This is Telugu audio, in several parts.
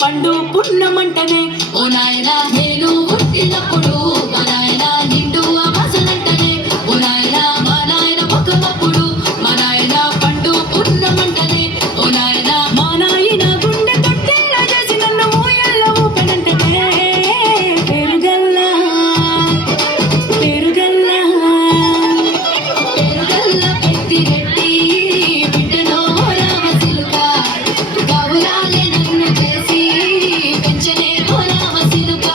పండు పున్నమంటనే ఓ నాయనా నేను పుట్టినప్పుడు మా నాయన నిండు అమాసనంటనే ఓ నాయనా మా నాయన ముఖమప్పుడు మా నాయన పండు పున్నమంటనే ఓ నాయనా మా నాయన గుండె తొట్టేలా చేసి నన్ను ఊయల్ల ఊపెనంటనే పెరుగల్లా పెరుగల్లా పెరుగల్లా పెద్దిరెడ్డి బిడ్డనో రామసిలుక గౌరాలే నన్ను చేసి పెంచనే ఓ రామసిలుక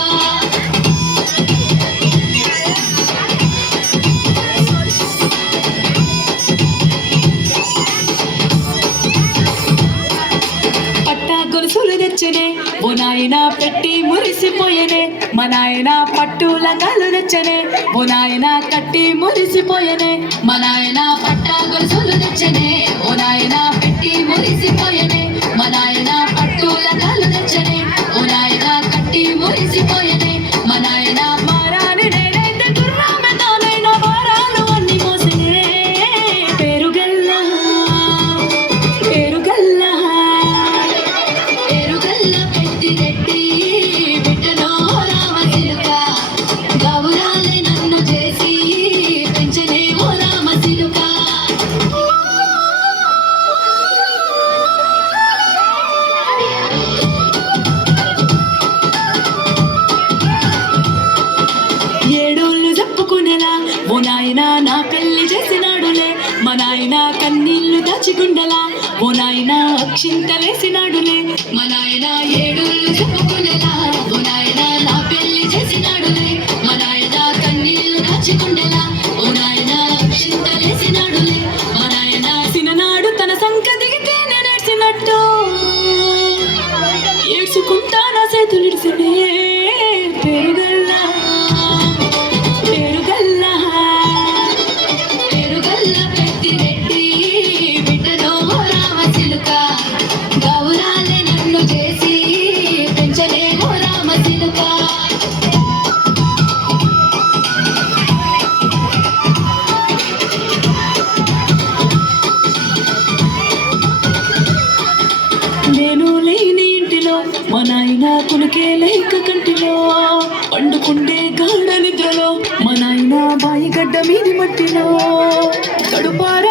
పట్టా గొలుసులు తెచ్చనే ఓ నాయన పెట్టి మురిసిపోయనే మా నాయన పట్టు లంగాలు తెచ్చనే ఓ నాయన కట్టి మురిసిపోయనే మా నాయన పట్టా గొలుసులు తెచ్చనే ఓ నాయన పెట్టి మురిసిపోయనే మా నాయన పట్టు లంగాలు తెచ్చనే ఓ నాయన కట్టి మురిసిపోయనే మా నాయన మారాని నేనైతే గుర్రామె తానైన వారాలు అన్ని మోసనే పెరుగల్లా పెరుగల్లా పెరుగల్లా పెద్దిరెడ్డి బిడ్డనో రామసిలుక గౌరాలే నన్ను చేసి పెంచనే ఓ రామసిలుక ఏడోళ్ళు చెప్పుకునేలా ఓ నాయన నా పెళ్లి చేసినాడులే మా నాయన కన్నీళ్లు దాచిగుండలా ఓ నాయన అక్షింతలేసినాడులే మా నాయన ఏడోళ్ళు చెప్పుకునేలా ఓ నాయన నా పెళ్లి చేసినాడులే మా నాయన కన్నీళ్లు దాచిగుండలా ఓ నాయన అక్షింతలేసినాడులే మా నాయన సిననాడు తన సంక దిగితే నేనేడ్చినట్టు ఏడ్చుకుంటా నా చేతులిడిసినే పెరుగల్లా పెరుగల్లా పెరుగల్లా పెద్దిరెడ్డి బిడ్డనో రామసిలుక గౌరాలే నన్ను చేసి పెంచలే ఓ రామసిలుక నేను లేని ఇంటిలో మా నాయన కునికే లేక కంటిలో పండుకుండే గాఢ నిద్రలో మా నాయన బాయిగడ్డ మీది మట్టిలో కడుపార